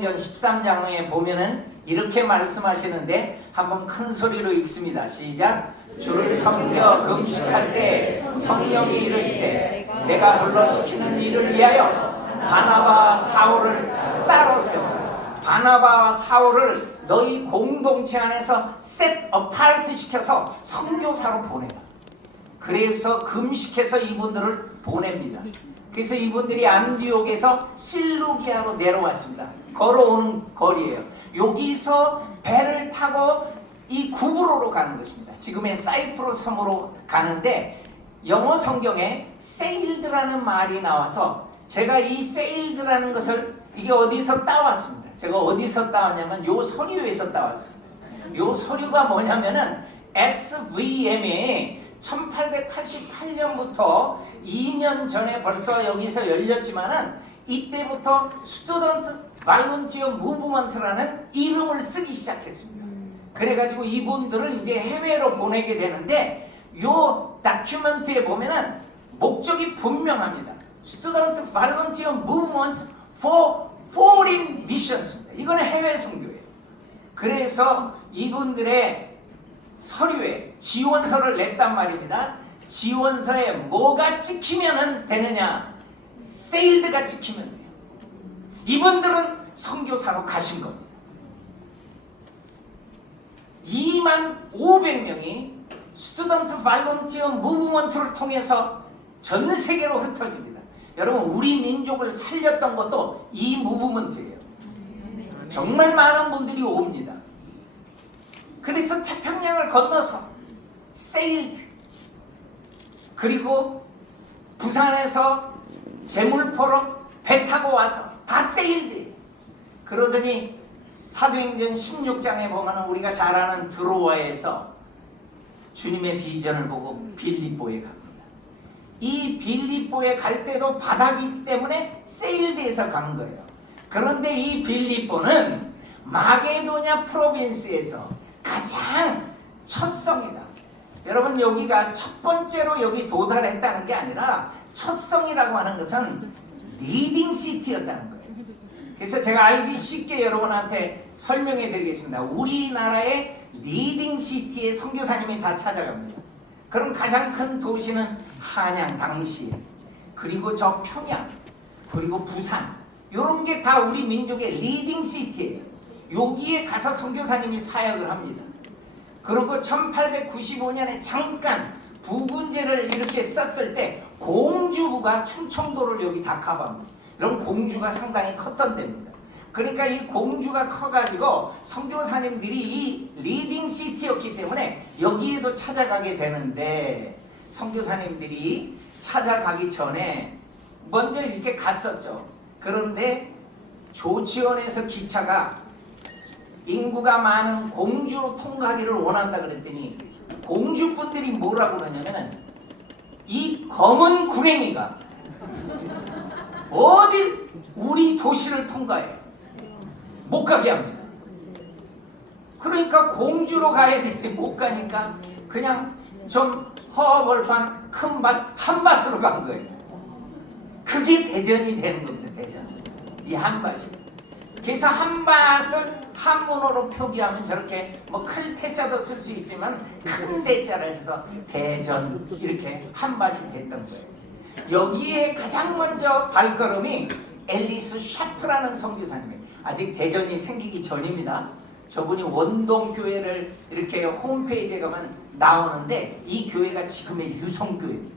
전 13장에 보면은 이렇게 말씀하시는데 한번 큰 소리로 읽습니다. 시작. 주를 섬겨 금식할 때 성령이 이르시되 내가 불러 시키는 일을 위하여 바나바와 사울을 따로 세워라. 바나바와 사울을 너희 공동체 안에서 셋 어파르트 시켜서 선교사로 보내라. 그래서 금식해서 이분들을 보냅니다. 그래서 이분들이 안디옥에서 실루기아로 내려왔습니다. 걸어오는 거리예요. 여기서 배를 타고 이 구브로로 가는 것입니다. 지금의 사이프러스 섬으로 가는데 영어 성경에 세일드라는 말이 나와서 제가 이 세일드라는 것을 이게 어디서 따왔습니다. 제가 어디서 따왔냐면 요 서류에서 따왔습니다. 요 서류가 뭐냐면은 SVM에 1888년부터 2년 전에 벌써 여기서 열렸지만은 이때부터 스튜던트 발런티어 무브먼트라는 이름을 쓰기 시작했습니다. 그래가지고 이분들을 이제 해외로 보내게 되는데 요 다큐멘트에 보면은 목적이 분명합니다. 스튜던트 발런티어 무브먼트 for foreign missions입니다. 이거는 해외 선교예요. 그래서 이분들의 서류에 지원서를 냈단 말입니다. 지원서에 뭐가 찍히면 되느냐? 세일드가 찍히면 돼요. 이분들은 선교사로 가신 겁니다. 25,000명이 스튜던트 발런티어 무브먼트를 통해서 전 세계로 흩어집니다. 여러분, 우리 민족을 살렸던 것도 이 무브먼트예요. 정말 많은 분들이 옵니다. 그래서 태평양을 건너서 세일드, 그리고 부산에서 제물포로 배 타고 와서 다 세일드. 그러더니 사도행전 16장에 보면 우리가 잘 아는 드로아에서 주님의 비전을 보고 빌립보에 갑니다. 이 빌립보에 갈 때도 바다기 때문에 세일드에서 간 거예요. 그런데 이 빌립보는 마게도냐 프로빈스에서 가장 첫 성이다. 여러분, 여기가 첫 번째로 여기 도달했다는 게 아니라 첫 성이라고 하는 것은 리딩 시티였다는 거예요. 그래서 제가 알기 쉽게 여러분한테 설명해 드리겠습니다. 우리나라의 리딩 시티에 선교사님이 다 찾아갑니다. 그럼 가장 큰 도시는 한양 당시에, 그리고 저 평양, 그리고 부산, 이런 게 다 우리 민족의 리딩 시티예요. 여기에 가서 선교사님이 사역을 합니다. 그리고 1895년에 잠깐 부군제를 이렇게 썼을 때 공주부가 충청도를 여기 다 커버합니다. 그럼 공주가 상당히 컸던 데입니다. 그러니까 이 공주가 커가지고 선교사님들이 이 리딩 시티였기 때문에 여기에도 찾아가게 되는데, 선교사님들이 찾아가기 전에 먼저 이렇게 갔었죠. 그런데 조치원에서 기차가 인구가 많은 공주로 통과하기를 원한다 그랬더니 공주분들이 뭐라고 그러냐면은 이 검은 구랭이가 어딜 우리 도시를 통과해 못 가게 합니다. 그러니까 공주로 가야 되는데 못 가니까 그냥 좀 허벌판 큰 밭 한 밭으로 간 거예요. 그게 대전이 되는 겁니다. 대전. 이 한 밭이. 그래서 한 밭을 한문어로 표기하면 저렇게 뭐 클 태자도 쓸 수 있으면 큰 대자를 해서 대전, 이렇게 한 밭이 됐던 거예요. 여기에 가장 먼저 발걸음이 앨리스 샤프라는 선교사님이에요. 아직 대전이 생기기 전입니다. 저분이 원동교회를 이렇게 홈페이지에 가면 나오는데 이 교회가 지금의 유성교회입니다.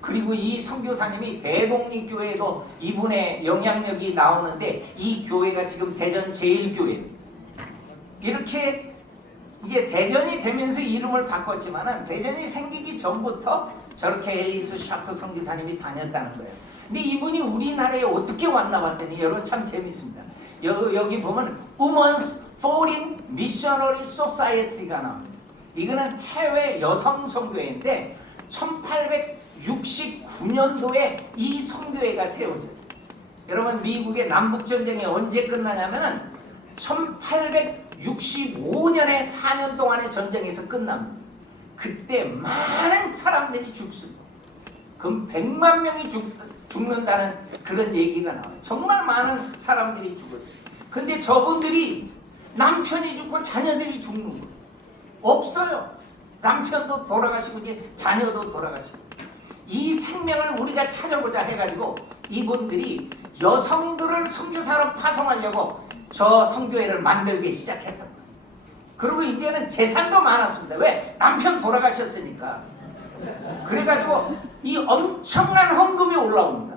그리고 이 선교사님이 대독립교회에도 이분의 영향력이 나오는데 이 교회가 지금 대전 제일교회입니다. 이렇게 이제 대전이 되면서 이름을 바꿨지만은 대전이 생기기 전부터 저렇게 앨리스 샤프 선교사님이 다녔다는 거예요. 근데 이분이 우리나라에 어떻게 왔나 봤더니 여러분 참 재밌습니다. 여기 보면 Women's Foreign Missionary Society가 나옵니다. 이거는 해외 여성 선교회인데 1869년도에 이 선교회가 세워져요. 여러분, 미국의 남북전쟁이 언제 끝나냐면은 1865년에 4년 동안의 전쟁에서 끝납니다. 그때 많은 사람들이 죽습니다. 그럼 100만 명이 죽는다는 그런 얘기가 나와요. 정말 많은 사람들이 죽었어요. 근데 저분들이 남편이 죽고 자녀들이 죽는 거예요. 없어요. 남편도 돌아가시고 이제 자녀도 돌아가시고. 이 생명을 우리가 찾아보자 해가지고 이분들이 여성들을 선교사로 파송하려고 저 선교회를 만들기 시작했던 거예요. 그리고 이제는 재산도 많았습니다. 왜? 남편 돌아가셨으니까. 그래가지고 이 엄청난 헌금이 올라옵니다.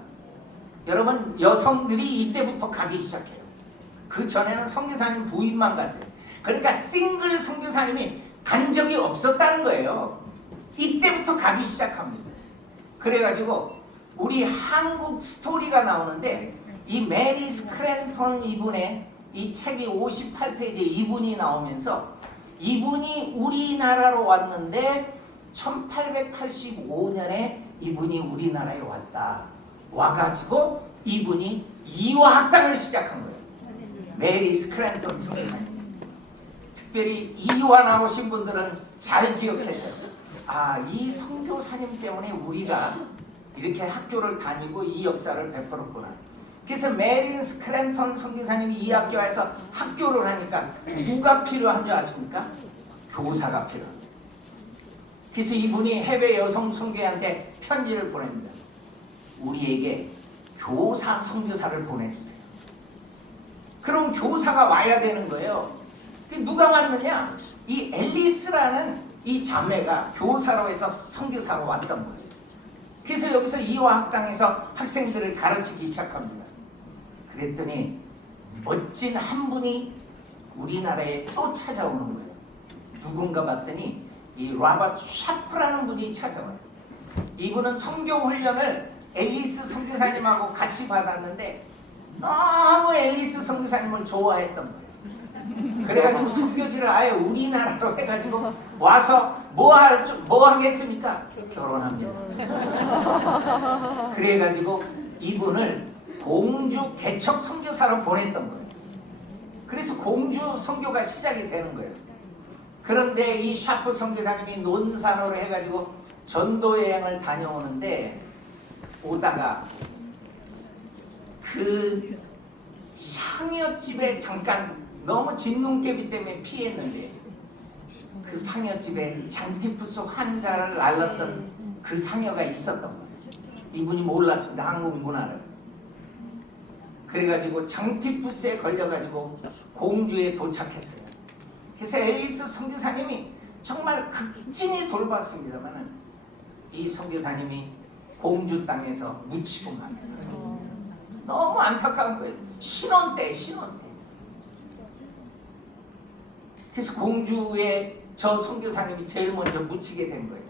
여러분, 여성들이 이때부터 가기 시작해요. 그 전에는 선교사님 부인만 갔어요. 그러니까 싱글 선교사님이 간 적이 없었다는 거예요. 이때부터 가기 시작합니다. 그래가지고 우리 한국 스토리가 나오는데 이 메리 스크랜턴 이분의 이 책이 58페이지에 이분이 나오면서 이분이 우리나라로 왔는데 1885년에 이분이 우리나라에 왔다. 와가지고 이분이 이화학당을 시작한 거예요. 메리 스크랜턴 선교사님. 특별히 이화 나오신 분들은 잘 기억하세요. 아, 이 선교사님 때문에 우리가 이렇게 학교를 다니고 이 역사를 베풀었구나. 그래서 메리 스크랜턴 선교사님이 이 학교에서 학교를 하니까 누가 필요한 줄 아십니까? 교사가 필요합니다. 그래서 이분이 해외 여성 선교회한테 편지를 보냅니다. 우리에게 교사 선교사를 보내주세요. 그럼 교사가 와야 되는 거예요. 누가 왔느냐? 이 앨리스라는 이 자매가 교사로 해서 선교사로 왔던 거예요. 그래서 여기서 이화학당에서 학생들을 가르치기 시작합니다. 그랬더니 멋진 한 분이 우리나라에 또 찾아오는 거예요. 누군가 봤더니 이 로버트 샤프라는 분이 찾아와요. 이분은 선교 훈련을 앨리스 선교사님하고 같이 받았는데 너무 앨리스 선교사님을 좋아했던 거예요. 그래가지고 선교지를 아예 우리나라로 해가지고 와서 뭐 하겠습니까? 결혼합니다. 그래가지고 이분을 공주 개척 선교사로 보냈던 거예요. 그래서 공주 선교가 시작이 되는 거예요. 그런데 이 샤프 선교사님이 논산으로 해가지고 전도 여행을 다녀오는데 오다가 그 상여집에 잠깐 너무 진눈깨비 때문에 피했는데 그 상여집에 장티푸스 환자를 날랐던 그 상여가 있었던 거예요. 이분이 몰랐습니다. 한국 문화를. 그래가지고 장티푸스에 걸려가지고 공주에 도착했어요. 그래서 앨리스 선교사님이 정말 극진히 돌봤습니다만 이 선교사님이 공주 땅에서 묻히고 갑니다. 너무 안타까운 거예요. 신혼 때. 그래서 공주의 저 선교사님이 제일 먼저 묻히게 된 거예요.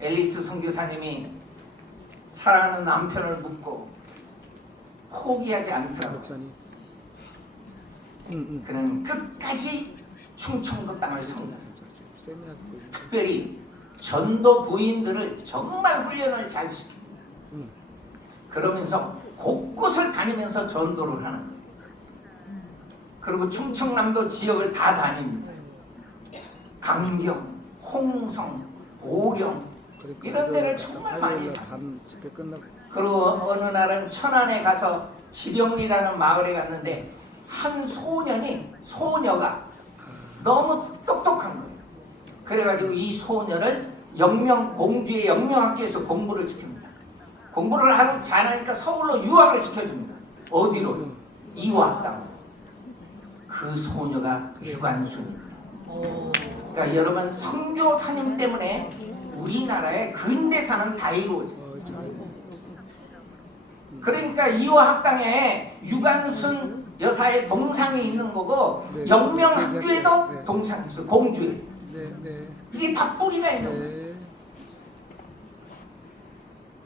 앨리스 선교사님이 사랑하는 남편을 묻고 포기하지 않더라고요. 그는 끝까지 충청도 땅을 섬겨요. 특별히 전도 부인들을 정말 훈련을 잘 시킵니다. 그러면서 곳곳을 다니면서 전도를 하는 거예요. 그리고 충청남도 지역을 다 다닙니다. 강경, 홍성, 보령 이런 데를 정말 많이 다닙니다. 그리고 어느 날은 천안에 가서 지령리라는 마을에 갔는데 한 소녀가 너무 똑똑한 거예요. 그래가지고 이 소녀를 공주의 영명학교에서 공부를 시킵니다. 공부를 하루 잘하니까 서울로 유학을 시켜줍니다. 어디로? 이화학당. 그 소녀가 유관순입니다. 그러니까 여러분 선교사님 때문에 우리나라의 근대사는 다 이루어져요. 그러니까 이화학당에 유관순 여사의 동상이 있는 거고 영명학교에도 동상이 있어요. 공주에. 이게 다 뿌리가 있는 거예요.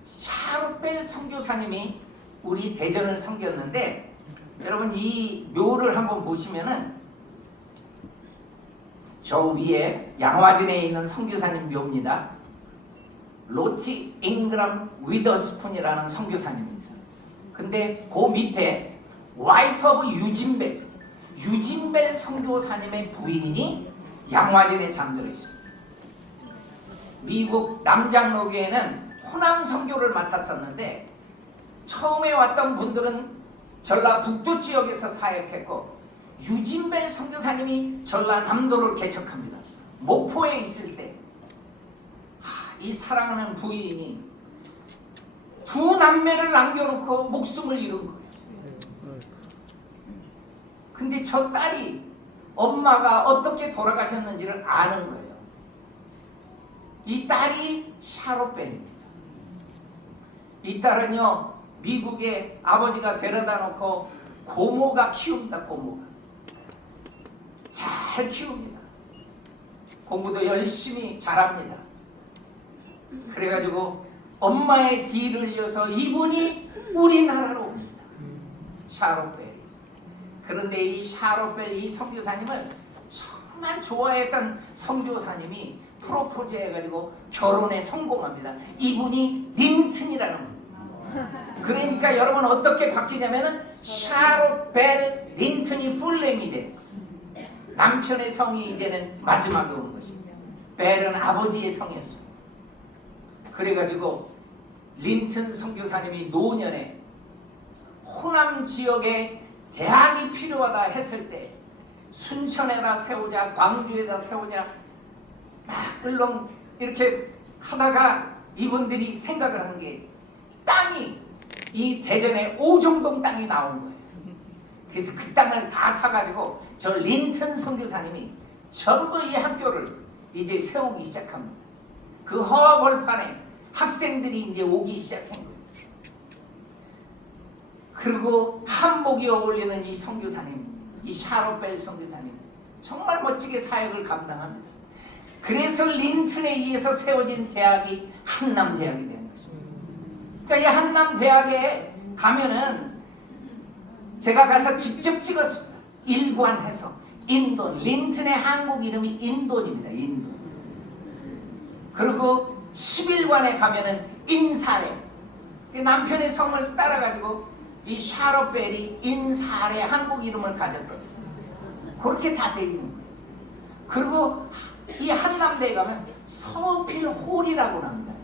샤르벨 선교사님이 우리 대전을 섬겼는데 여러분 이 묘를 한번 보시면은 저 위에 양화진에 있는 선교사님 묘입니다. 로티 잉그람 위더스푼이라는 선교사님입니다. 근데 그 밑에 와이프 오브 유진벨 선교사님의 부인이 양화진에 잠들어 있습니다. 미국 남장로교에는 호남 선교를 맡았었는데 처음에 왔던 분들은 전라북도 지역에서 사역했고 유진벨 선교사님이 전라남도를 개척합니다. 목포에 있을 때 이 사랑하는 부인이 두 남매를 남겨놓고 목숨을 잃은 거예요. 근데 저 딸이 엄마가 어떻게 돌아가셨는지를 아는 거예요. 이 딸이 샤롯벨입니다. 이 딸은요 미국에 아버지가 데려다 놓고 고모가 키웁니다. 고모가 잘 키웁니다. 공부도 열심히 잘합니다. 그래가지고 엄마의 뒤를 이어서 이분이 우리나라로 옵니다. 샤롯벨이. 그런데 이 샤롯벨 이 선교사님을 정말 좋아했던 선교사님이 프로포즈 해가지고 결혼에 성공합니다. 이분이 림튼이라는 겁니다. 그러니까 여러분 어떻게 바뀌냐면은 샤롯벨 린튼이 풀네임이 돼요. 남편의 성이 이제는 마지막에 오는 것입니다. 벨은 아버지의 성이었습니다. 그래가지고 린튼 선교사님이 노년에 호남 지역에 대학이 필요하다 했을 때 순천에다 세우자 광주에다 세우자 막 을렁 이렇게 하다가 이분들이 생각을 한 게 땅이 이 대전에 오정동 땅이 나온 거예요. 그래서 그 땅을 다 사가지고 저 린튼 선교사님이 전부 이 학교를 이제 세우기 시작합니다. 그 허벌판에 학생들이 이제 오기 시작한 거예요. 그리고 한복이 어울리는 이 선교사님, 이 샤롯벨 선교사님 정말 멋지게 사역을 감당합니다. 그래서 린튼에 의해서 세워진 대학이 한남대학이 되는 거죠. 그러니까 이 한남대학에 가면은 제가 가서 직접 찍었습니다. 일관해서 인돈, 린튼의 한국 이름이 인돈입니다. 인돈. 그리고 11관에 가면은 인사레. 남편의 성을 따라가지고 이 샤롯벨이 인사레 한국 이름을 가졌거든요. 그렇게 다 되어 있는 거예요. 그리고 이 한남대에 가면 서필 홀이라고 나옵니다.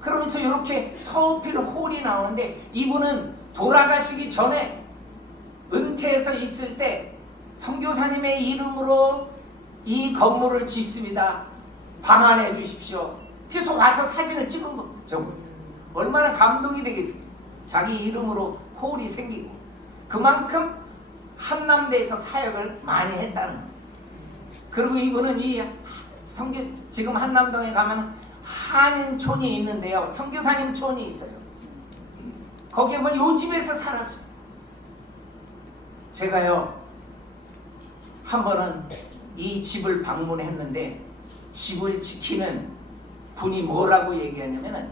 그러면서 이렇게 서필 홀이 나오는데 이분은 돌아가시기 전에 은퇴해서 있을 때 선교사님의 이름으로 이 건물을 짓습니다. 방한해 주십시오. 그래서 와서 사진을 찍은 겁니다. 저분 얼마나 감동이 되겠습니까? 자기 이름으로 홀이 생기고 그만큼 한남대에서 사역을 많이 했다는 거예요. 그리고 이분은 이 지금 한남동에 가면 한인촌이 있는데요. 선교사님 촌이 있어요. 거기에 보면 요 집에서 살았습니다. 제가요 한 번은 이 집을 방문했는데 집을 지키는 분이 뭐라고 얘기하냐면은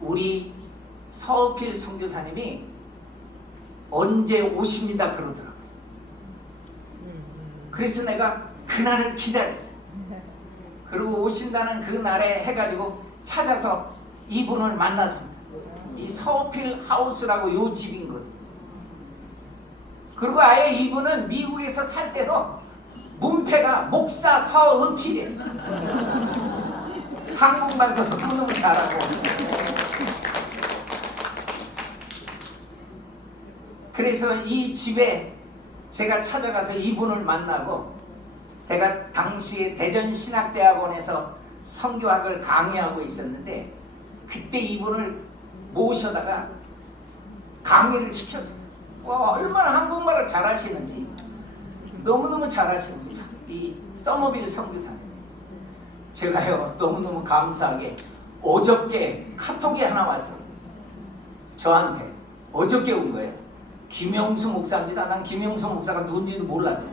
우리 서필 선교사님이 언제 오십니다 그러더라고요. 그래서 내가 그날을 기다렸어요. 그리고 오신다는 그 날에 해가지고 찾아서 이분을 만났습니다. 이 서필 하우스라고 요 집인거든. 그리고 아예 이분은 미국에서 살 때도 문패가 목사 서은필이에요. 한국말도 너무너무 잘하고. 그래서 이 집에 제가 찾아가서 이분을 만나고 제가 당시에 대전신학대학원에서 선교학을 강의하고 있었는데 그때 이분을 모셔다가 강의를 시켰어요. 와, 얼마나 한국말을 잘하시는지 너무너무 잘하시는 이 서머빌 선교사님. 제가요 너무너무 감사하게 어저께 카톡이 하나 왔어요. 저한테 어저께 온 거예요. 김영수 목사입니다. 난 김영수 목사가 누군지도 몰랐어요.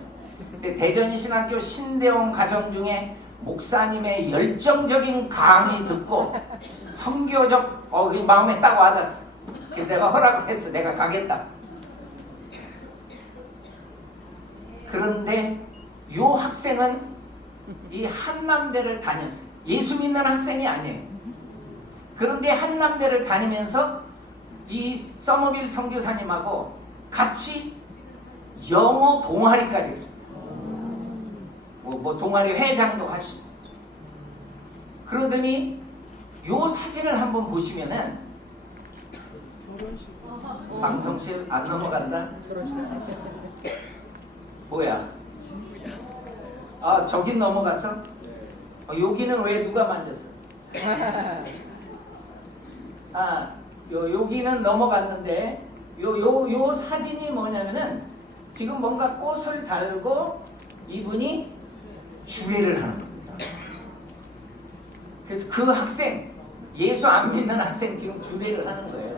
근데 대전신학교 신대원 가정 중에 목사님의 열정적인 강의 듣고 선교적 마음에 딱 와닿았어. 그래서 내가 허락을 했어. 내가 가겠다. 그런데 요 학생은 이 한남대를 다녔어요. 예수 믿는 학생이 아니에요. 그런데 한남대를 다니면서 이 서머빌 선교사님하고 같이 영어 동아리까지 했습니다. 뭐 동아리 회장도 하시고. 그러더니 요 사진을 한번 보시면은 방송실 안 넘어간다? 뭐야? 아, 저긴 넘어갔어? 여기는 왜 누가 만졌어? 아, 여기는 넘어갔는데 요 사진이 뭐냐면은 지금 뭔가 꽃을 달고 이분이 주례를 하는 겁니다. 그래서 그 학생, 예수 안 믿는 학생 지금 주례를 하는 거예요.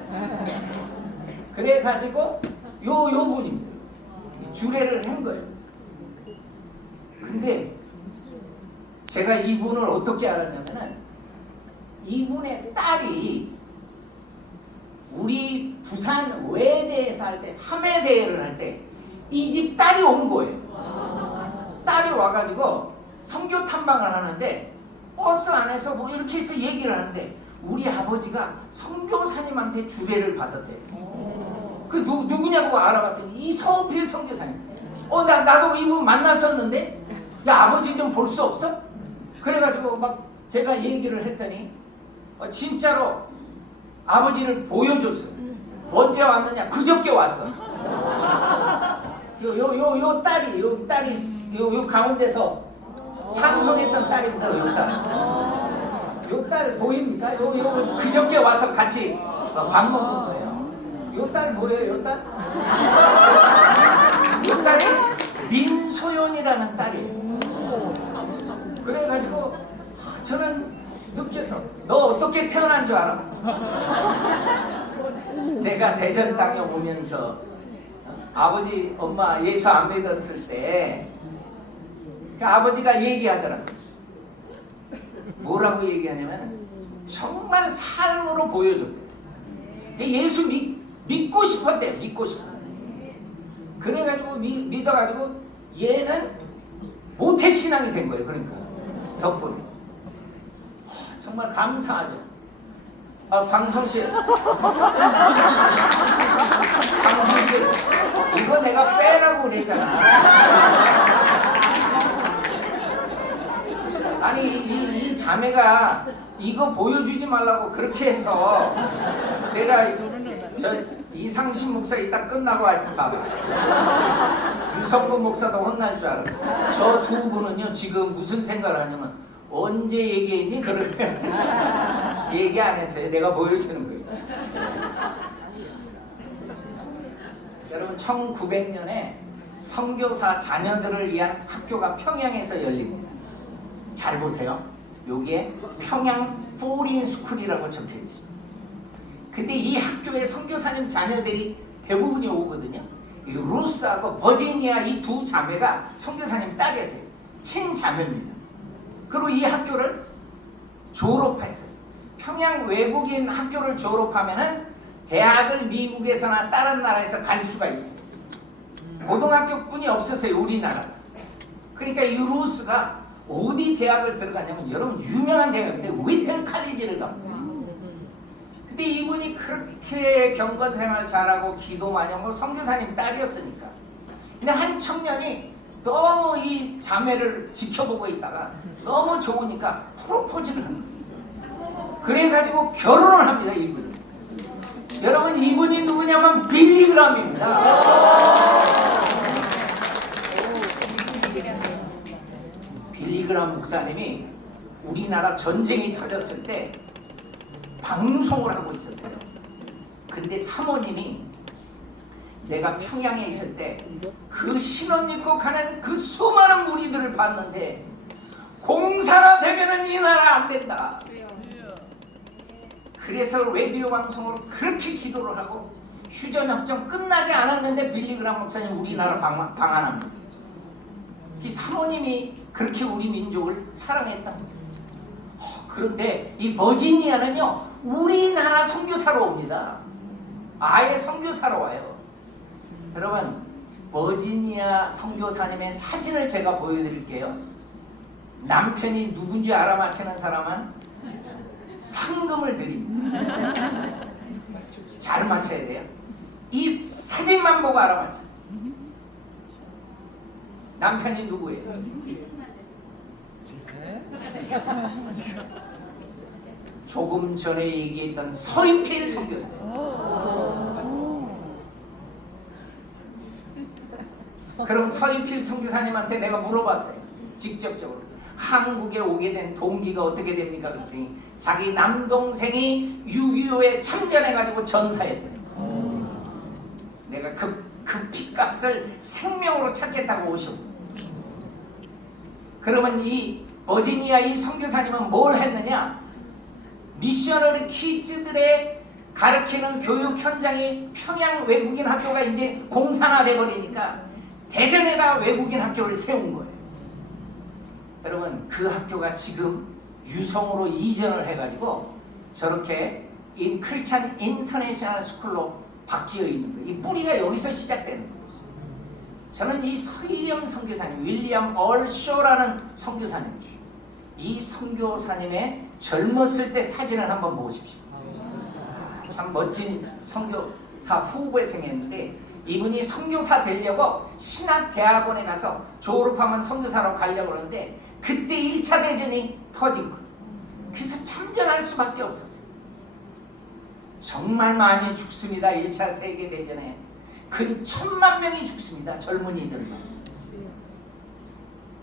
그래 가지고 요 분입니다. 주례를 한 거예요. 근데 제가 이분을 어떻게 알았냐면은 이분의 딸이 우리 부산 외대에서 할 때 3회대회를 할 때 이 집 딸이 온 거예요. 딸이 와가지고 선교 탐방을 하는데 버스 안에서 뭐 이렇게 해서 얘기를 하는데 우리 아버지가 선교사님한테 주례를 받았대요. 그 누구냐고 알아봤더니 이 서필 선교사님. 나도 이분 만났었는데 야 아버지 좀 볼 수 없어? 그래가지고 막 제가 얘기를 했더니 진짜로 아버지를 보여줬어요. 언제 왔느냐? 그저께 왔어. 요 딸이 요 가운데서 찬송했던 딸입니다. 요 딸 보입니까? 요 그저께 와서 같이 밥 먹는 거예요. 요 딸 보여요? 요 딸? 요 딸이 민소연이라는 딸이에요. 그래가지고 저는 느꼈어. 너 어떻게 태어난 줄 알아? 내가 대전 땅에 오면서 아버지 엄마 예수 안 믿었을 때 그 아버지가 얘기하더라고. 뭐라고 얘기하냐면 정말 삶으로 보여줬대. 예수 믿고 싶었대. 믿고 싶었대. 그래가지고 믿어가지고 얘는 모태신앙이 된 거예요. 그러니까 덕분에 정말 감사하죠. 방송실 이거 내가 빼라고 그랬잖아. 아니 이 자매가 이거 보여주지 말라고 그렇게 해서 내가 저 이상신 목사 이따 끝나고 하여튼 봐봐. 유성근 목사도 혼날 줄 알아. 저 두 분은요 지금 무슨 생각을 하냐면 언제 얘기했니? 그러게 얘기 안 했어요. 내가 보여주는 거예요. 여러분 1900년에 선교사 자녀들을 위한 학교가 평양에서 열립니다. 잘 보세요. 여기에 평양 포린 스쿨이라고 적혀 있습니다. 근데 이 학교에 선교사님 자녀들이 대부분이 오거든요. 이 루스하고 버지니아 이 두 자매가 선교사님 딸이었어요. 친자매입니다. 그리고 이 학교를 졸업했어요. 평양 외국인 학교를 졸업하면은 대학을 미국에서나 다른 나라에서 갈 수가 있어요. 고등학교뿐이 없었어요. 우리나라. 그러니까 이 루스가 어디 대학을 들어가냐면 여러분 유명한 대학인데 위튼 칼리지를 갑니다. 근데 이분이 그렇게 경건생활 잘하고 기도 많이 하고 선교사님 딸이었으니까. 근데 한 청년이 너무 이 자매를 지켜보고 있다가 너무 좋으니까 프로포즈를 합니다. 그래가지고 결혼을 합니다. 이분이. 여러분 이분이 누구냐면 빌리그람입니다. 빌리그람 목사님이 우리나라 전쟁이 터졌을 때 방송을 하고 있었어요. 근데 사모님이 내가 평양에 있을 때 그 신혼 입고 가는 그 수많은 무리들을 봤는데 공사라 되면은 이 나라 안 된다. 그래서 라디오 방송을 그렇게 기도를 하고 휴전협정 끝나지 않았는데 빌리그람 목사님 우리나라 방한합니다. 이 사모님이 그렇게 우리 민족을 사랑했다. 그런데 이 버지니아는요 우리나라 선교사로 옵니다. 아예 선교사로 와요. 여러분 버지니아 선교사님의 사진을 제가 보여드릴게요. 남편이 누군지 알아맞히는 사람은 상금을 드립니다. 잘 맞춰야 돼요. 이 사진만 보고 알아맞히세요. 남편이 누구예요? 조금 전에 얘기했던 서인필 선교사님. 그럼 서인필 선교사님한테 내가 물어봤어요. 직접적으로. 한국에 오게 된 동기가 어떻게 됩니까? 그랬더니 자기 남동생이 6.25에 참전해가지고 전사했대요. 내가 그 피값을 생명으로 찾겠다고 오셨고, 그러면 이 버지니아 이 선교사님은 뭘 했느냐? 미셔너리 키즈들의 가르치는 교육 현장이 평양 외국인 학교가 이제 공산화돼 버리니까 대전에다 외국인 학교를 세운 거예요. 여러분, 그 학교가 지금 유성으로 이전을 해가지고 저렇게 크리스찬 인터내셔널 스쿨로 바뀌어 있는 거예요. 이 뿌리가 여기서 시작되는 거예요. 저는 이 서일영 선교사님, 윌리엄 얼쇼라는 선교사님, 이 선교사님의 젊었을 때 사진을 한번 보십시오. 참 멋진 선교사 후보에 생겼는데, 이분이 선교사 되려고 신학대학원에 가서 졸업하면 선교사로 가려고 그러는데 그때 1차 대전이 터진 거예요. 그래서 참전할 수밖에 없었어요. 정말 많이 죽습니다. 1차 세계대전에 근 1000만 명이 죽습니다. 젊은이들만.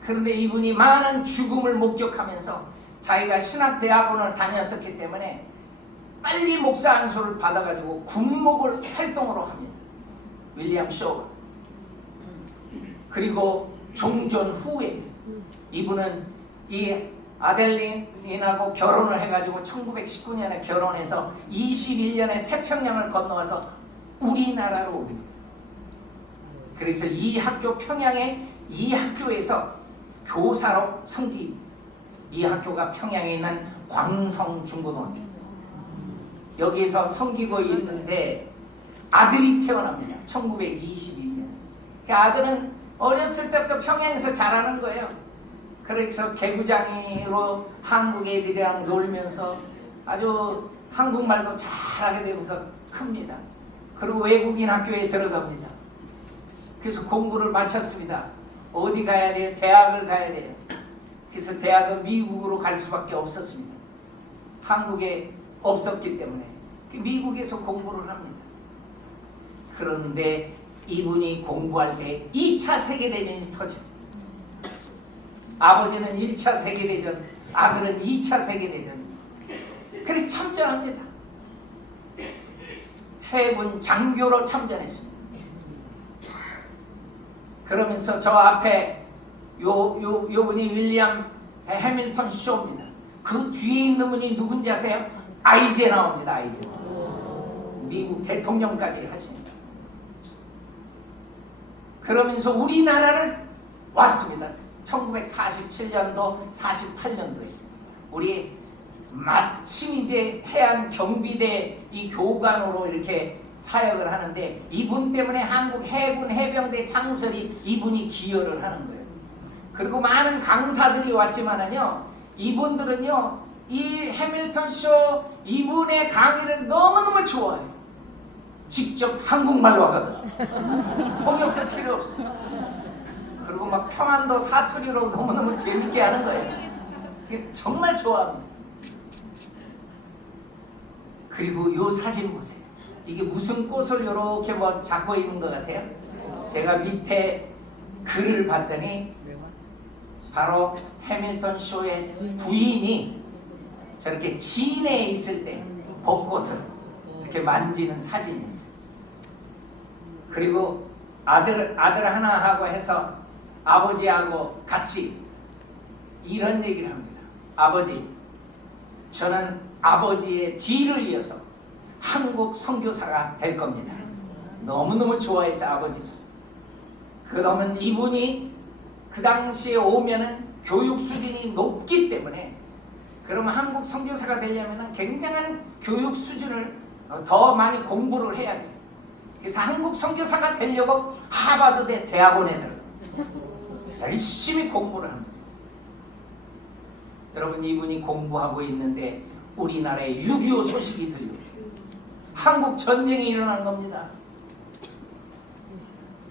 그런데 이분이 많은 죽음을 목격하면서 자기가 신학대학원을 다녔었기 때문에 빨리 목사 안수를 받아가지고 군목을 활동으로 합니다. 윌리엄 쇼가. 그리고 종전 후에 이분은 이 아델린하고 결혼을 해가지고 1919년에 결혼해서 21년에 태평양을 건너와서 우리나라로 옵니다. 그래서 이 학교 평양에 이 학교에서 교사로 섬기. 이 학교가 평양에 있는 광성중고등학교. 여기에서 섬기고 있는데 아들이 태어납니다. 1922년. 그 아들은 어렸을 때부터 평양에서 자라는 거예요. 그래서 개구장이로 한국 애들이랑 놀면서 아주 한국말도 잘하게 되면서 큽니다. 그리고 외국인 학교에 들어갑니다. 그래서 공부를 마쳤습니다. 어디 가야 돼요? 대학을 가야 돼요. 그래서 대학은 미국으로 갈 수밖에 없었습니다. 한국에 없었기 때문에 미국에서 공부를 합니다. 그런데 이분이 공부할 때 2차 세계대전이 터집니다. 아버지는 1차 세계대전, 아들은 2차 세계대전. 그래서 참전합니다. 해군 장교로 참전했습니다. 그러면서 저 앞에 요 분이 윌리엄 해밀턴 쇼입니다. 그 뒤에 있는 분이 누군지 아세요? 아이젠하워입니다. 아이젠하워. 미국 대통령까지 하십니다. 그러면서 우리나라를 왔습니다. 1947년도, 48년도에 우리 마침 이제 해안 경비대 이 교관으로 이렇게 사역을 하는데 이분 때문에 한국 해군 해병대 창설이 이분이 기여를 하는 거예요. 그리고 많은 강사들이 왔지만은요, 이분들은요 이 해밀턴 쇼 이분의 강의를 너무너무 좋아해요. 직접 한국말로 하거든. 통역도 필요 없어요. 그리고 막 평안도 사투리로 너무너무 재밌게 하는 거예요. 정말 좋아합니다. 그리고 요 사진 보세요. 이게 무슨 꽃을 이렇게 뭐 잡고 있는 것 같아요? 제가 밑에 글을 봤더니 바로 해밀턴 쇼의 부인이 저렇게 진해에 있을 때 벚꽃을 이렇게 만지는 사진이 있어요. 그리고 아들 하나하고 해서 아버지하고 같이 이런 얘기를 합니다. 아버지, 저는 아버지의 뒤를 이어서 한국 선교사가 될 겁니다. 너무너무 좋아해서 아버지가. 그러면 이분이 그 당시에 오면은 교육 수준이 높기 때문에, 그러면 한국 선교사가 되려면 굉장한 교육 수준을 더 많이 공부를 해야 돼요. 그래서 한국 선교사가 되려고 하버드대 대학원에 들어가요. 열심히 공부를 합니다. 여러분, 이분이 공부하고 있는데 우리나라에 6.25 소식이 들려요. 한국 전쟁이 일어난 겁니다.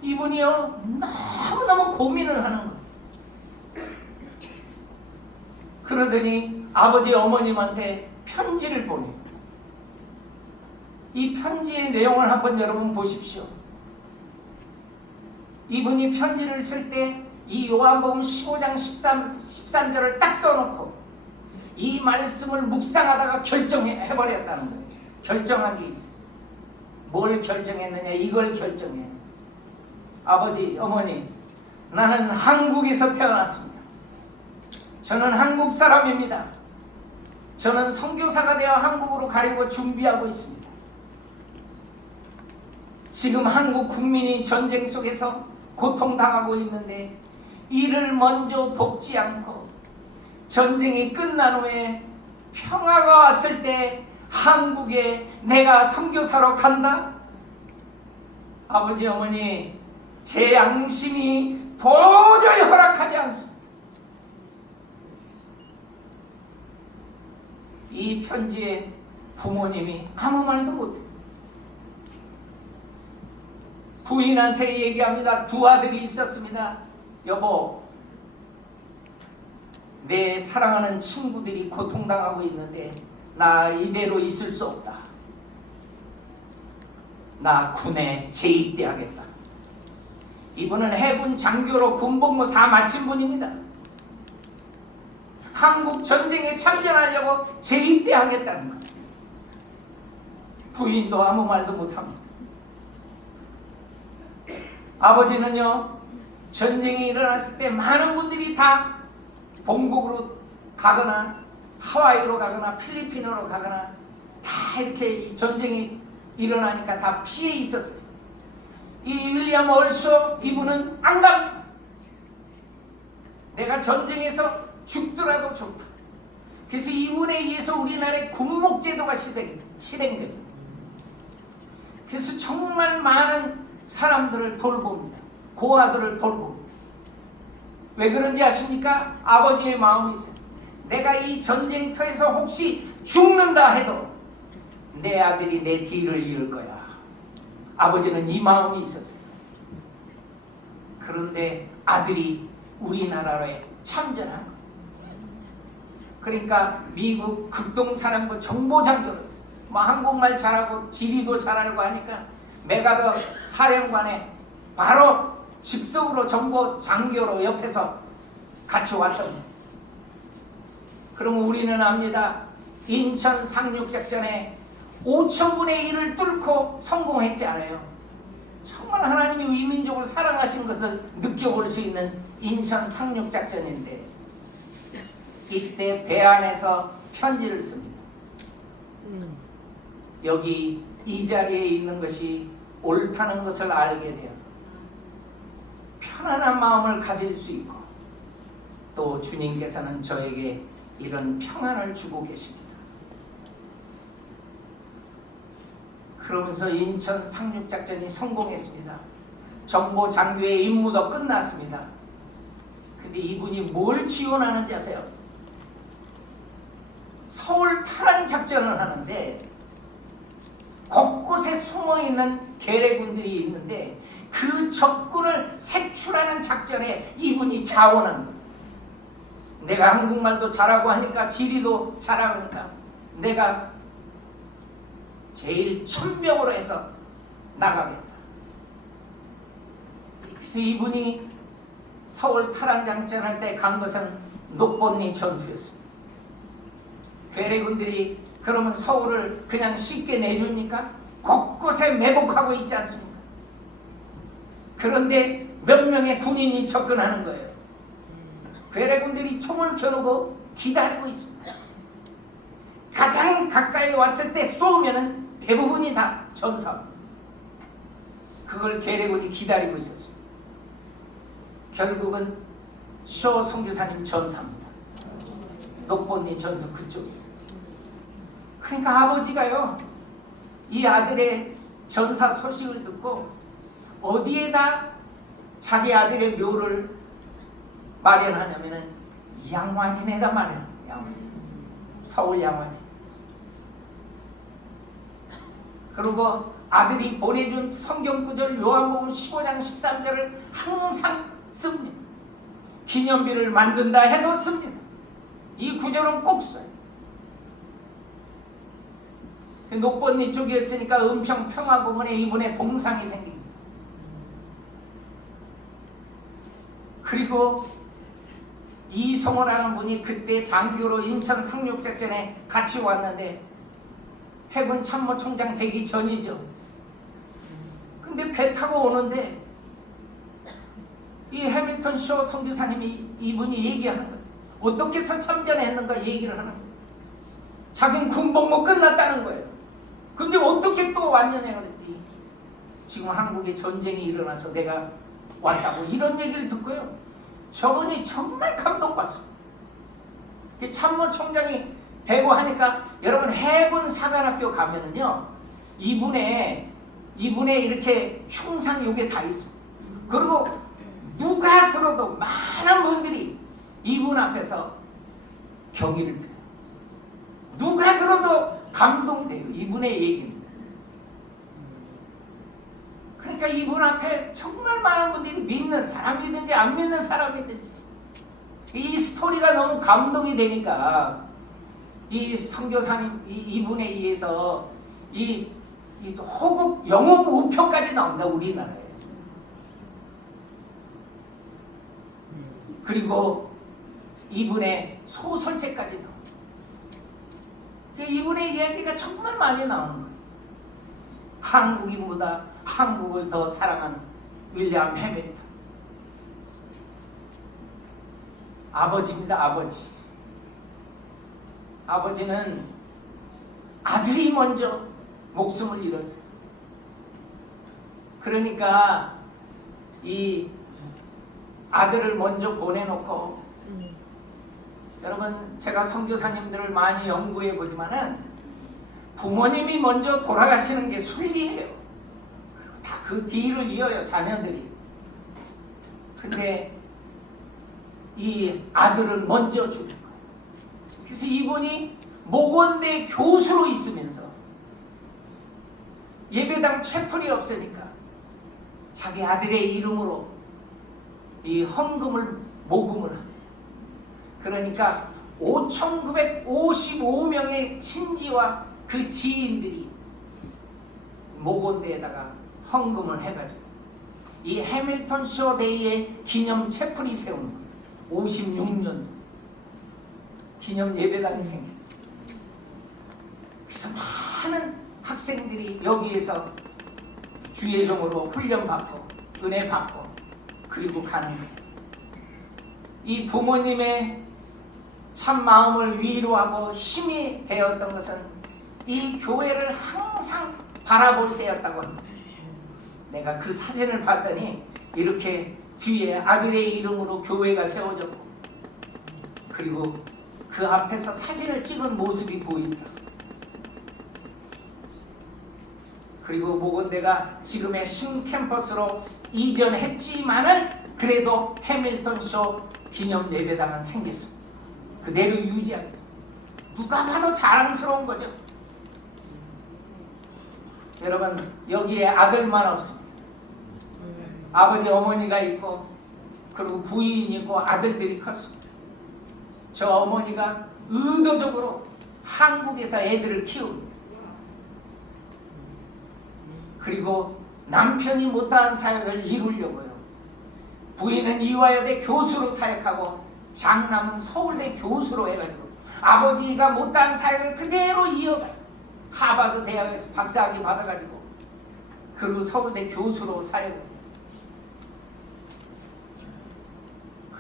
이분이요 너무너무 고민을 하는 거예요. 그러더니 아버지 어머님한테 편지를 보내요. 이 편지의 내용을 한번 여러분 보십시오. 이분이 편지를 쓸 때 이 요한복음 15장 13절을 딱 써놓고 이 말씀을 묵상하다가 결정해버렸다는 거예요. 결정한 게 있어요. 뭘 결정했느냐? 이걸 결정해요. 아버지, 어머니, 나는 한국에서 태어났습니다. 저는 한국 사람입니다. 저는 선교사가 되어 한국으로 가려고 준비하고 있습니다. 지금 한국 국민이 전쟁 속에서 고통당하고 있는데 이를 먼저 돕지 않고 전쟁이 끝난 후에 평화가 왔을 때 한국에 내가 선교사로 간다? 아버지, 어머니, 제 양심이 도저히 허락하지 않습니다. 이 편지에 부모님이 아무 말도 못해요. 부인한테 얘기합니다. 두 아들이 있었습니다. 여보, 내 사랑하는 친구들이 고통당하고 있는데 나 이대로 있을 수 없다. 나 군에 재입대하겠다. 이분은 해군 장교로 군복무 다 마친 분입니다. 한국 전쟁에 참전하려고 재입대하겠다는 말. 부인도 아무 말도 못합니다. 아버지는요, 전쟁이 일어났을 때 많은 분들이 다 본국으로 가거나 하와이로 가거나 필리핀으로 가거나 다 이렇게 전쟁이 일어나니까 다 피해 있었어요. 이 윌리엄 얼쇼 이분은 안 갑니다. 내가 전쟁에서 죽더라도 좋다. 그래서 이분에 의해서 우리나라의 군목제도가 실행됩니다. 그래서 정말 많은 사람들을 돌봅니다. 고아들을 돌봅니다. 왜 그런지 아십니까? 아버지의 마음이 있어요. 내가 이 전쟁터에서 혹시 죽는다 해도 내 아들이 내 뒤를 이을 거야. 아버지는 이 마음이 있었어요. 그런데 아들이 우리나라에 참전한 거예요. 그러니까 미국 극동사령부 정보장교를 한국말 잘하고 지리도 잘 알고 하니까 메가더 사령관에 바로 즉석으로 정보장교로 옆에서 같이 왔던 거예요. 그럼 우리는 압니다. 인천 상륙작전에 5,000분의 1을 뚫고 성공했잖아요. 정말 하나님이 위민족을 사랑하신 것을 느껴볼 수 있는 인천 상륙작전인데 이때 배 안에서 편지를 씁니다. 여기 이 자리에 있는 것이 옳다는 것을 알게 돼요. 편안한 마음을 가질 수 있고 또 주님께서는 저에게 이런 평안을 주고 계십니다. 그러면서 인천 상륙작전이 성공했습니다. 정보장교의 임무도 끝났습니다. 근데 이분이 뭘 지원하는지 아세요? 서울 탈환 작전을 하는데 곳곳에 숨어있는 계례군들이 있는데 그 적군을 색출하는 작전에 이분이 자원한 거예요. 내가 한국말도 잘하고 하니까 지리도 잘하니까 내가 제일 천명으로 해서 나가겠다. 그래서 이분이 서울 탈환 작전할 때 간 것은 녹번리 전투였습니다. 괴뢰군들이 그러면 서울을 그냥 쉽게 내줍니까? 곳곳에 매복하고 있지 않습니까? 그런데 몇 명의 군인이 접근하는 거예요. 괴뢰군들이 총을 겨누고 기다리고 있습니다. 가장 가까이 왔을 때 쏘면은 대부분이 다 전사합니다. 그걸 괴뢰군이 기다리고 있었습니다. 결국은 쇼 선교사님 전사입니다. 녹번리 전투 그쪽에 있어요. 그러니까 아버지가요, 이 아들의 전사 소식을 듣고 어디에다 자기 아들의 묘를 마련하냐면은 양화진에다 마련합니다. 양화진. 서울 양화진. 그리고 아들이 보내준 성경구절 요한복음 15장 13절을 항상 씁니다. 기념비를 만든다 해도 씁니다. 이 구절은 꼭 써요. 녹번리 쪽이었으니까 은평 평화 부분에 이분의 동상이 생깁니다. 그리고 이성호라는 분이 그때 장교로 인천 상륙작전에 같이 왔는데 해군 참모총장 되기 전이죠. 근데 배 타고 오는데 이 해밀턴 쇼 선교사님이 이분이 얘기하는 거예요. 어떻게 해서 참전했는가 얘기를 하는 거예요. 자기는 군복무 끝났다는 거예요. 근데 어떻게 또 왔느냐 그랬더니 지금 한국에 전쟁이 일어나서 내가 왔다고 이런 얘기를 듣고요. 저분이 정말 감동받았어요. 참모총장이 되고 하니까 여러분 해군 사관학교 가면은요 이분의 이렇게 흉상이 여기에 다 있습니다. 그리고 누가 들어도 많은 분들이 이분 앞에서 경의를 표해요. 누가 들어도 감동돼요. 이분의 얘기입니다. 그러니까 이분 앞에 정말 많은 분들이 믿는 사람이든지 안 믿는 사람이든지 이 스토리가 너무 감동이 되니까 이 선교사님 이분에 의해서 이 호국 영웅 우표까지 나온다 우리나라에. 그리고 이분의 소설책까지 나옵니다. 이분의 이야기가 정말 많이 나오는 거예요. 한국인보다 한국을 더 사랑한 윌리엄 해밀턴. 아버지입니다. 아버지. 아버지는 아들이 먼저 목숨을 잃었어요. 그러니까 이 아들을 먼저 보내놓고 여러분 제가 선교사님들을 많이 연구해 보지만은 부모님이 먼저 돌아가시는 게 순리예요. 다 그 뒤를 이어요 자녀들이. 근데 이 아들은 먼저 죽은 거예요. 그래서 이분이 목원대 교수로 있으면서 예배당 채플이 없으니까 자기 아들의 이름으로 이 헌금을 모금을 합니다. 그러니까 5,955명의 친지와 그 지인들이 목원대에다가 헌금을 해가지고 이 해밀턴 쇼데이의 기념 채플이 세운 거예요. 56년도 기념 예배당이 생깁니다. 그래서 많은 학생들이 여기에서 주의 종으로 훈련받고 은혜 받고 그리고 가는 거예요. 이 부모님의 참 마음을 위로하고 힘이 되었던 것은 이 교회를 항상 바라볼 때였다고 합니다. 내가 그 사진을 봤더니 이렇게 뒤에 아들의 이름으로 교회가 세워졌고 그리고 그 앞에서 사진을 찍은 모습이 보이더라고요. 그리고 목원대가 지금의 신캠퍼스로 이전했지만은 그래도 해밀턴 쇼 기념 예배당은 생겼습니다. 그대로 유지합니다. 누가 봐도 자랑스러운 거죠. 여러분 여기에 아들만 없습니다. 아버지 어머니가 있고 그리고 부인이 있고 아들들이 컸습니다. 저 어머니가 의도적으로 한국에서 애들을 키웁니다. 그리고 남편이 못한 사역을 이루려고요. 부인은 이화여대 교수로 사역하고 장남은 서울대 교수로 해가지고 아버지가 못한 사역을 그대로 이어가요. 하버드 대학에서 박사학위 받아가지고 그리고 서울대 교수로 사역을.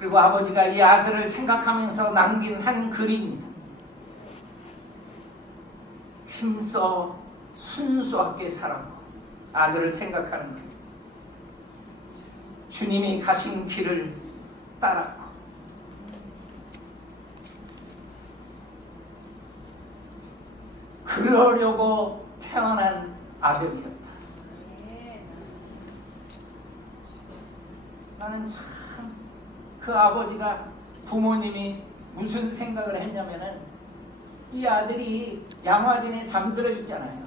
그리고 아버지가 이 아들을 생각하면서 남긴 한 글입니다. 힘써 순수하게 살았고 아들을 생각하는 것. 주님이 가신 길을 따랐고 그러려고 태어난 아들이었다. 나는 참 그 아버지가 부모님이 무슨 생각을 했냐면은 이 아들이 양화진에 잠들어 있잖아요.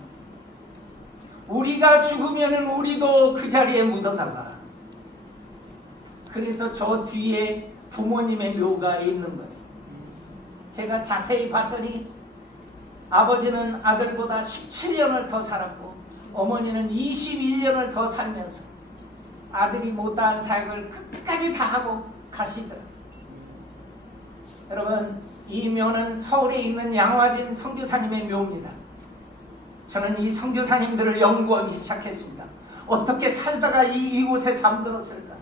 우리가 죽으면은 우리도 그 자리에 묻어달라. 그래서 저 뒤에 부모님의 묘가 있는 거예요. 제가 자세히 봤더니 아버지는 아들보다 17년을 더 살았고 어머니는 21년을 더 살면서 아들이 못다한 사역을 끝까지 다 하고 가시더라. 여러분, 이 묘는 서울에 있는 양화진 선교사님의 묘입니다. 저는 이 선교사님들을 연구하기 시작했습니다. 어떻게 살다가 이곳에 잠들었을까?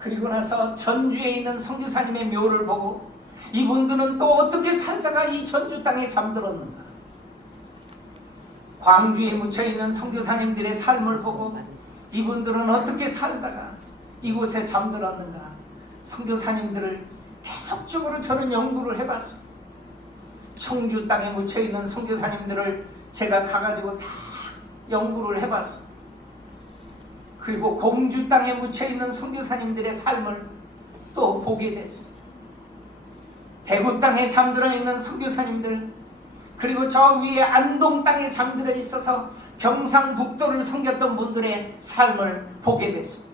그리고 나서 전주에 있는 선교사님의 묘를 보고 이분들은 또 어떻게 살다가 이 전주 땅에 잠들었는가? 광주에 묻혀있는 선교사님들의 삶을 보고 이분들은 어떻게 살다가 이곳에 잠들었는가? 선교사님들을 계속적으로 저는 연구를 해봤습니다. 청주 땅에 묻혀있는 선교사님들을 제가 가가지고 다 연구를 해봤습니다. 그리고 공주 땅에 묻혀있는 선교사님들의 삶을 또 보게 됐습니다. 대구 땅에 잠들어 있는 선교사님들, 그리고 저 위에 안동 땅에 잠들어 있어서 경상북도를 섬겼던 분들의 삶을 보게 됐습니다.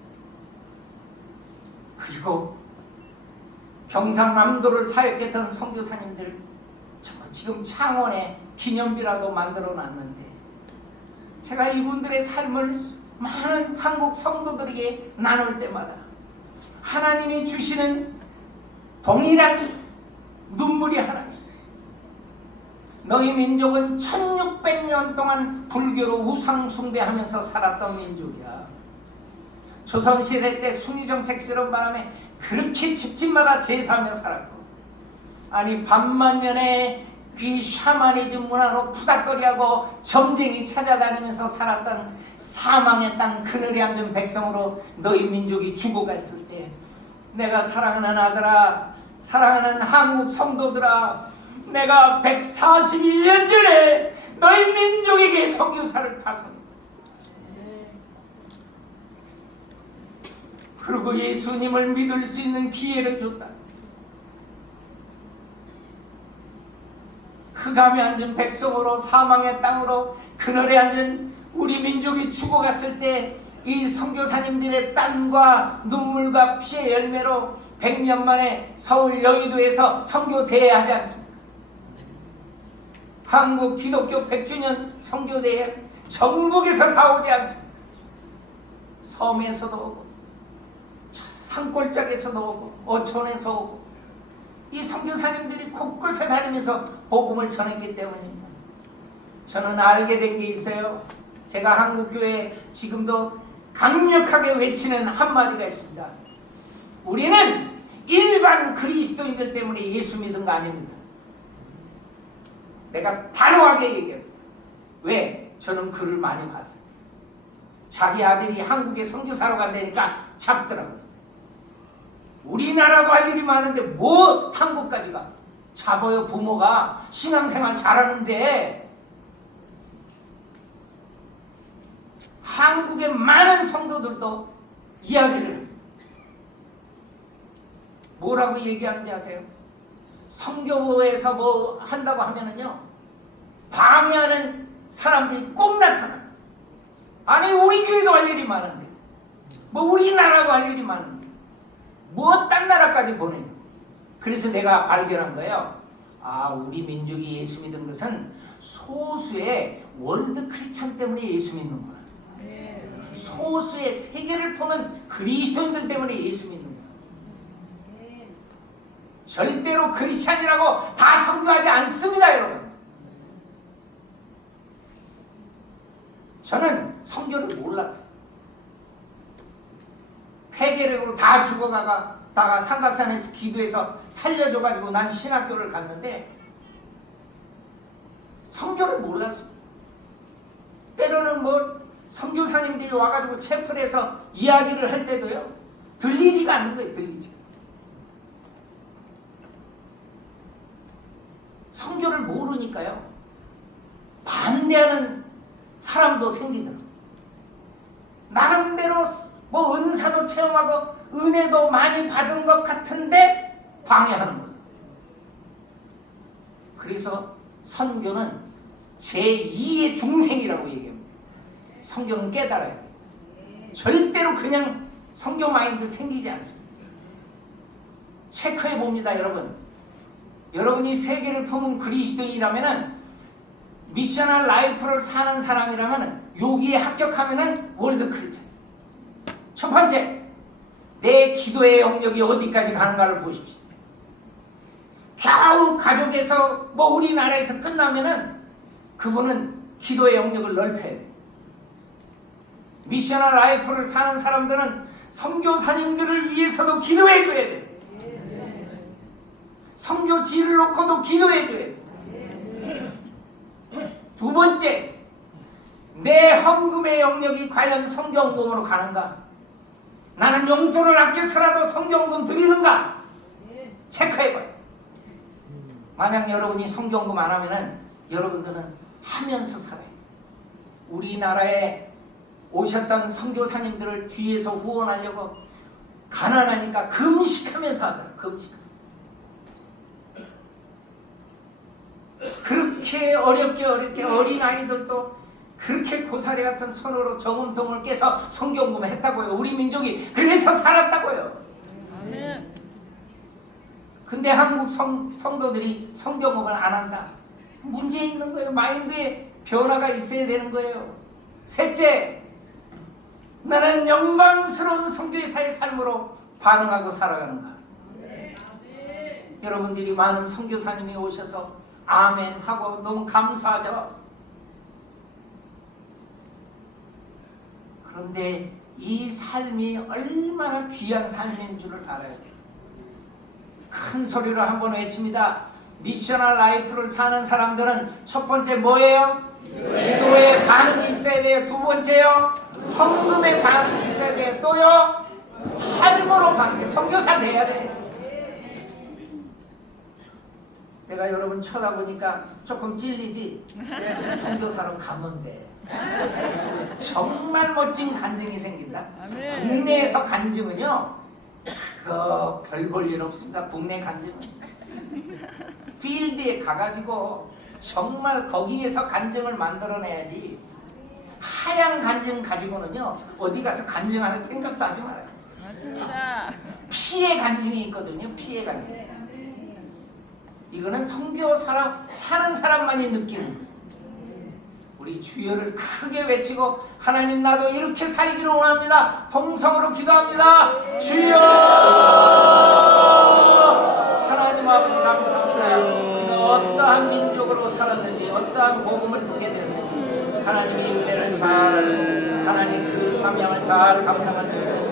그리고 경상남도를 사역했던 선교사님들, 지금 창원에 기념비라도 만들어 놨는데 제가 이분들의 삶을 많은 한국 성도들에게 나눌 때마다 하나님이 주시는 동일한 눈물이 하나 있어요. 너희 민족은 1600년 동안 불교로 우상 숭배하면서 살았던 민족이야. 조선시대 때 숭의정책스러운 바람에 그렇게 집집마다 제사하며 살았고, 아니 반만년에 그 샤머니즘 문화로 푸닥거리하고 점쟁이 찾아다니면서 살았던 사망의 땅 그늘에 앉은 백성으로 너희 민족이 죽어갔을 때, 내가 사랑하는 아들아, 사랑하는 한국 성도들아, 내가 141년 전에 너희 민족에게 선교사를 파송했다. 그리고 예수님을 믿을 수 있는 기회를 줬다. 흑암에 앉은 백성으로, 사망의 땅으로 그늘에 앉은 우리 민족이 죽어갔을 때 이 선교사님들의 땀과 눈물과 피의 열매로 100년 만에 서울 여의도에서 선교대회 하지 않습니까? 한국 기독교 100주년 선교대회 전국에서 다 오지 않습니까? 섬에서도 오고 산골짜기에서도 오고 어촌에서 오고 이 선교사님들이 곳곳에 다니면서 복음을 전했기 때문입니다. 저는 알게 된 게 있어요. 제가 한국교회에 지금도 강력하게 외치는 한마디가 있습니다. 우리는 일반 그리스도인들 때문에 예수 믿은 거 아닙니다. 내가 단호하게 얘기합니다. 왜? 저는 글을 많이 봤어요. 자기 아들이 한국에 선교사로 간다니까 잡더라고요. 우리나라도 할 일이 많은데 뭐 한국까지 가? 잡아요. 부모가 신앙생활 잘하는데. 한국의 많은 성도들도 이야기를 합니다. 뭐라고 얘기하는지 아세요? 선교부에서 뭐 한다고 하면은요, 방해하는 사람들이 꼭 나타나요. 아니 우리 교회도 할 일이 많은데, 뭐 우리나라도 할 일이 많은데 뭐 딴 나라까지 보내요. 그래서 내가 발견한 거예요. 아, 우리 민족이 예수 믿은 것은 소수의 월드 크리스찬 때문에 예수 믿는 거야. 소수의 세계를 보는 그리스도인들 때문에 예수 믿는 거야. 절대로 크리스찬이라고 다 선교하지 않습니다, 여러분. 저는 선교를 몰랐어요. 폐계력으로 다 죽어가다가 삼각산에서 기도해서 살려줘가지고 난 신학교를 갔는데 선교를 몰랐어요. 때로는 뭐 선교사님들이 와가지고 채플에서 이야기를 할 때도요, 들리지가 않는 거예요. 들리지. 선교를 모르니까요, 반대하는 사람도 생기더라고요. 나름대로 뭐 은사도 체험하고 은혜도 많이 받은 것 같은데 방해하는 거예요. 그래서 선교는 제2의 중생이라고 얘기합니다. 성경은 깨달아야 돼요. 절대로 그냥 성경 마인드 생기지 않습니다. 체크해 봅니다, 여러분. 여러분이 세계를 품은 그리스도인이라면 미셔널 라이프를 사는 사람이라면 여기에 합격하면은 월드 크리스천. 첫 번째, 내 기도의 영역이 어디까지 가는가를 보십시오. 겨우 가족에서 뭐 우리나라에서 끝나면은 그분은 기도의 영역을 넓혀야 돼. 미셔널 라이프를 사는 사람들은 선교사님들을 위해서도 기도해 줘야 돼. 선교지를 놓고도 기도해 줘야 돼. 두 번째, 내 헌금의 영역이 과연 선교헌금으로 가는가? 나는 용돈을 아껴서라도 선교헌금 드리는가? 체크해봐요. 만약 여러분이 선교헌금 안 하면은 여러분들은 하면서 살아야 돼. 우리나라에 오셨던 선교사님들을 뒤에서 후원하려고 가난하니까 금식하면서 하더라. 금식하면서. 그렇게 어렵게 어린아이들도 그렇게 고사리 같은 손으로 저금통을 깨서 선교헌금을 했다고요. 우리 민족이 그래서 살았다고요. 아멘. 근데 한국 성도들이 선교헌금을 안 한다. 문제 있는 거예요. 마인드에 변화가 있어야 되는 거예요. 셋째, 나는 영광스러운 선교사의 삶으로 반응하고 살아가는가. 여러분들이 많은 선교사님이 오셔서 아멘 하고 너무 감사하죠. 그런데 이 삶이 얼마나 귀한 삶인 줄을 알아야 돼요. 큰 소리로 한번 외칩니다. 미셔널 라이프를 사는 사람들은 첫 번째 뭐예요? 기도의 반응이 있어야 돼요. 두 번째요, 헌금의 반응이 있어야 돼요. 또요, 삶으로 반응해. 선교사 돼야 돼요. 내가 여러분 쳐다보니까 조금 찔리지? 선교사로 가면 돼. 정말 멋진 간증이 생긴다. 국내에서 간증은요, 별 볼 일 없습니다. 국내 간증은 필드에 가가지고 정말 거기에서 간증을 만들어내야지. 하얀 간증 가지고는요 어디 가서 간증하는 생각도 하지 말아요. 맞습니다. 피해 간증이 있거든요. 피해 간증. 이거는 선교 사는 사람만이 느끼는 거예요. 우리 주여를 크게 외치고, 하나님 나도 이렇게 살기를 원합니다. 동성으로 기도합니다. 주여! 하나님 아버지 감사합니다. 우리가 어떠한 민족으로 살았는지, 어떠한 복음을 듣게 됐는지 하나님이 은혜를 잘 알고 하나님 그 사명을 잘 감당할 수 있는